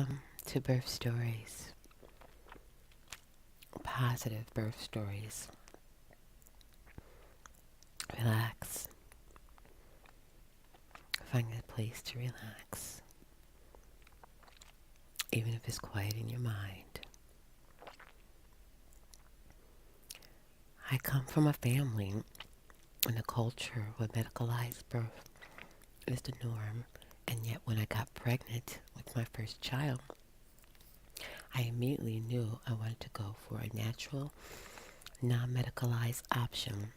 Welcome to Birth Stories, positive birth stories. Relax. Find a place to relax, even if it's quiet in your mind. I come from a family and a culture where medicalized birth is the norm, and yet when I got pregnant with my first child, I immediately knew I wanted to go for a natural, non-medicalized option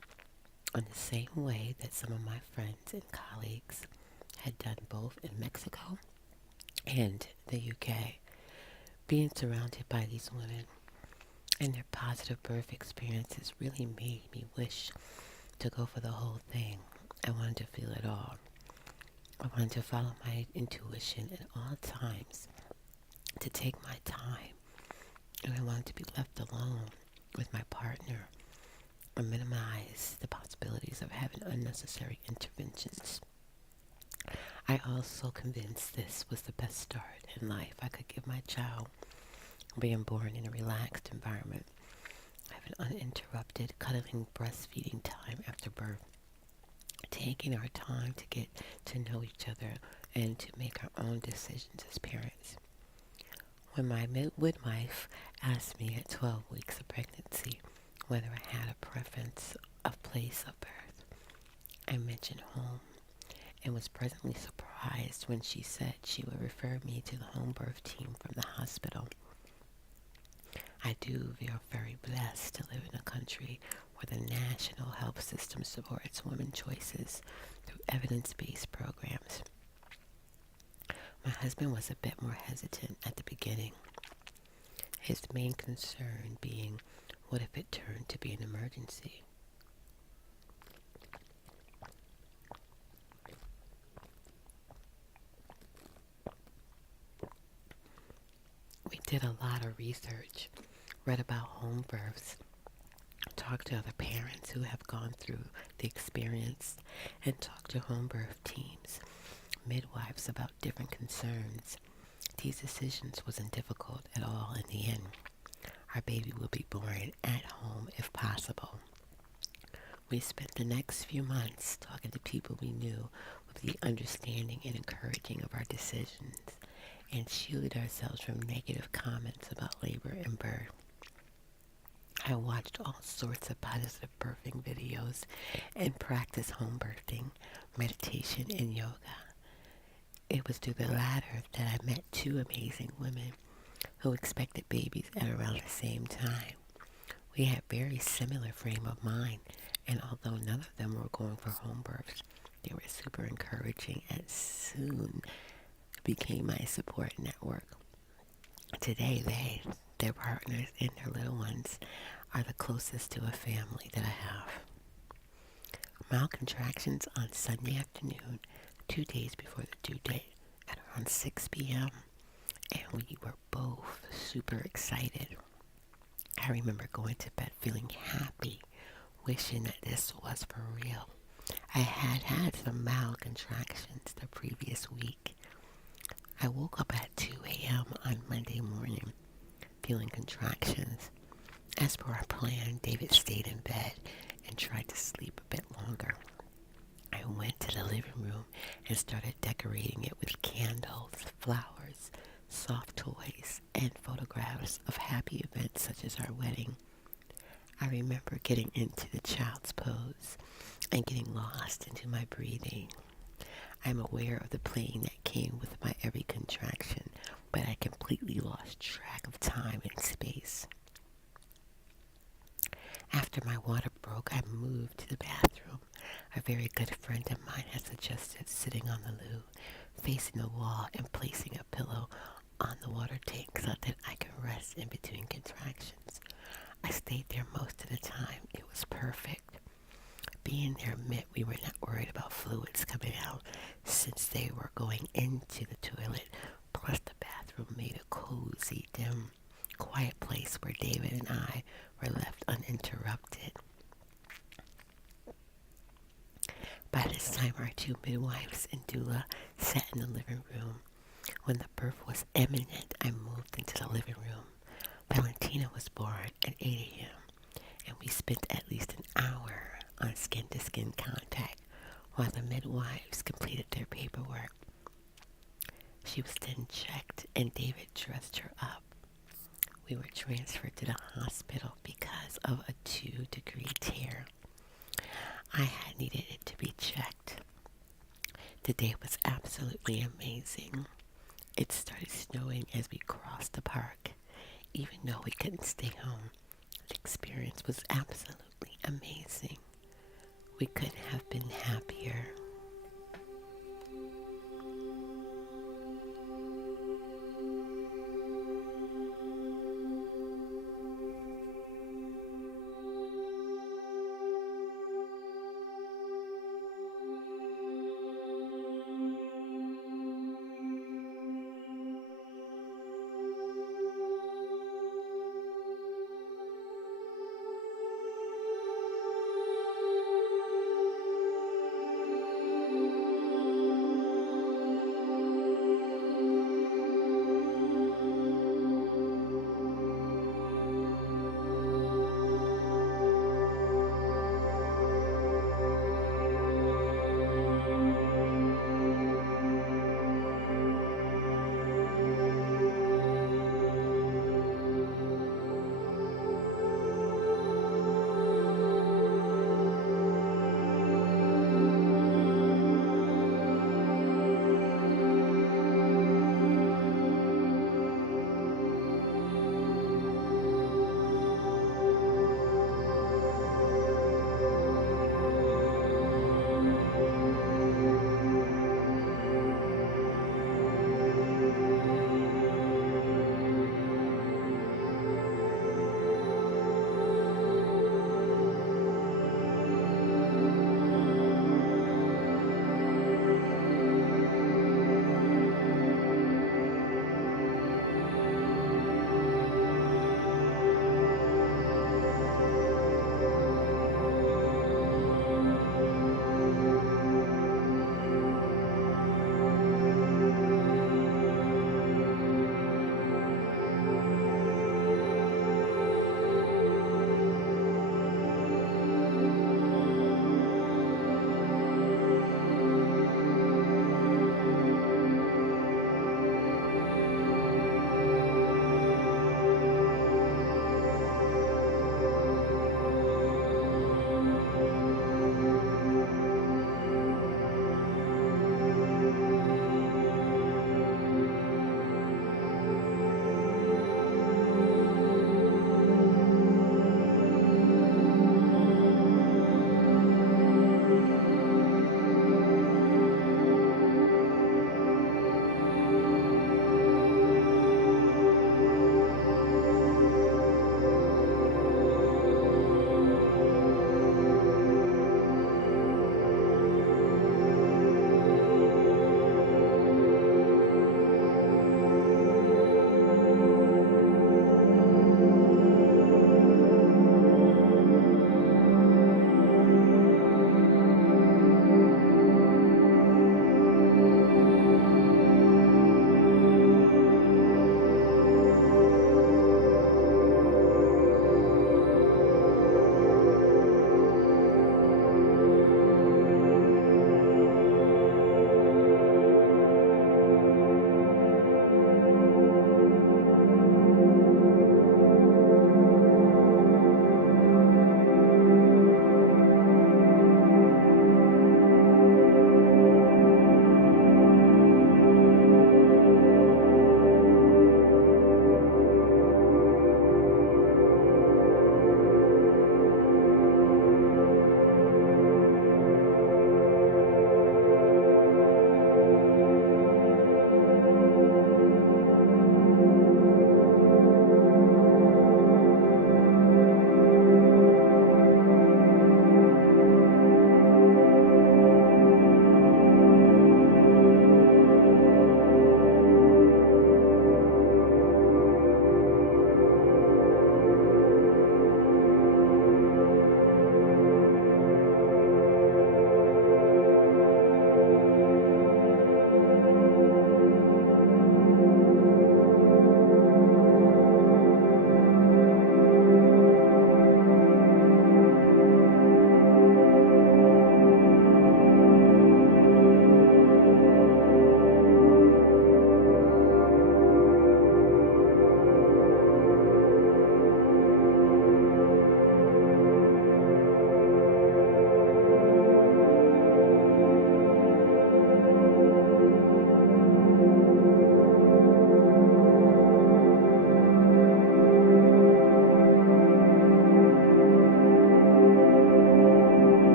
in the same way that some of my friends and colleagues had done both in Mexico and the UK. Being surrounded by these women and their positive birth experiences really made me wish to go for the whole thing. I wanted to feel it all. I wanted to follow my intuition at all times, to take my time, and I wanted to be left alone with my partner and minimize the possibilities of having unnecessary interventions. I also convinced this was the best start in life I could give my child, being born in a relaxed environment, having uninterrupted cuddling breastfeeding time after birth, taking our time to get to know each other and to make our own decisions as parents. When my midwife asked me at 12 weeks of pregnancy whether I had a preference of place of birth, I mentioned home and was presently surprised when she said she would refer me to the home birth team from the hospital. I do feel very blessed to live in a country where the national health system supports women's choices through evidence-based programs. My husband was a bit more hesitant at the beginning, his main concern being, what if it turned to be an emergency? We did a lot of research, read about home births, talked to other parents who have gone through the experience, and talked to home birth teams, midwives about different concerns. These decisions wasn't difficult at all in the end. Our baby will be born at home if possible. We spent the next few months talking to people we knew with the understanding and encouraging of our decisions, and shielded ourselves from negative comments about labor and birth. I watched all sorts of positive birthing videos and practiced home birthing, meditation, and yoga. It was through the latter that I met two amazing women who expected babies at around the same time. We had very similar frame of mind, and although none of them were going for home births, they were super encouraging and soon became my support network. Today, their partners, and their little ones are the closest to a family that I have. Mild contractions on Sunday afternoon, 2 days before the due date, at around 6 p.m., and we were both super excited. I remember going to bed feeling happy, wishing that this was for real. I had some mild contractions the previous week. I woke up at 2 a.m. on Monday morning, feeling contractions. As per our plan, David stayed in bed and tried to sleep a bit longer. I went to the living room and started decorating it with candles, flowers, soft toys, and photographs of happy events such as our wedding. I remember getting into the child's pose and getting lost into my breathing. I'm aware of the pain that came with my every contraction, but I completely lost track of time and space. After my water broke, I moved to the bathroom. A very good friend of mine had suggested sitting on the loo, facing the wall, and placing a pillow on the water tank so that I could rest in between contractions. I stayed there most of the time. It was perfect. Being there meant we were not worried about fluids coming out since they were going into the toilet. Plus, the bathroom made a cozy, dim, quiet place where David and I were left uninterrupted. By this time, our two midwives and doula sat in the living room. When the birth was imminent, I moved into the living room. Valentina was born at 8 a.m., and we spent at least an hour on skin-to-skin contact while the midwives completed their paperwork. She was then checked, and David dressed her up. We were transferred to the hospital because of a 2-degree tear. I had needed it to be checked. The day was absolutely amazing. It started snowing as we crossed the park. Even though we couldn't stay home, the experience was absolutely amazing. We couldn't have been happier.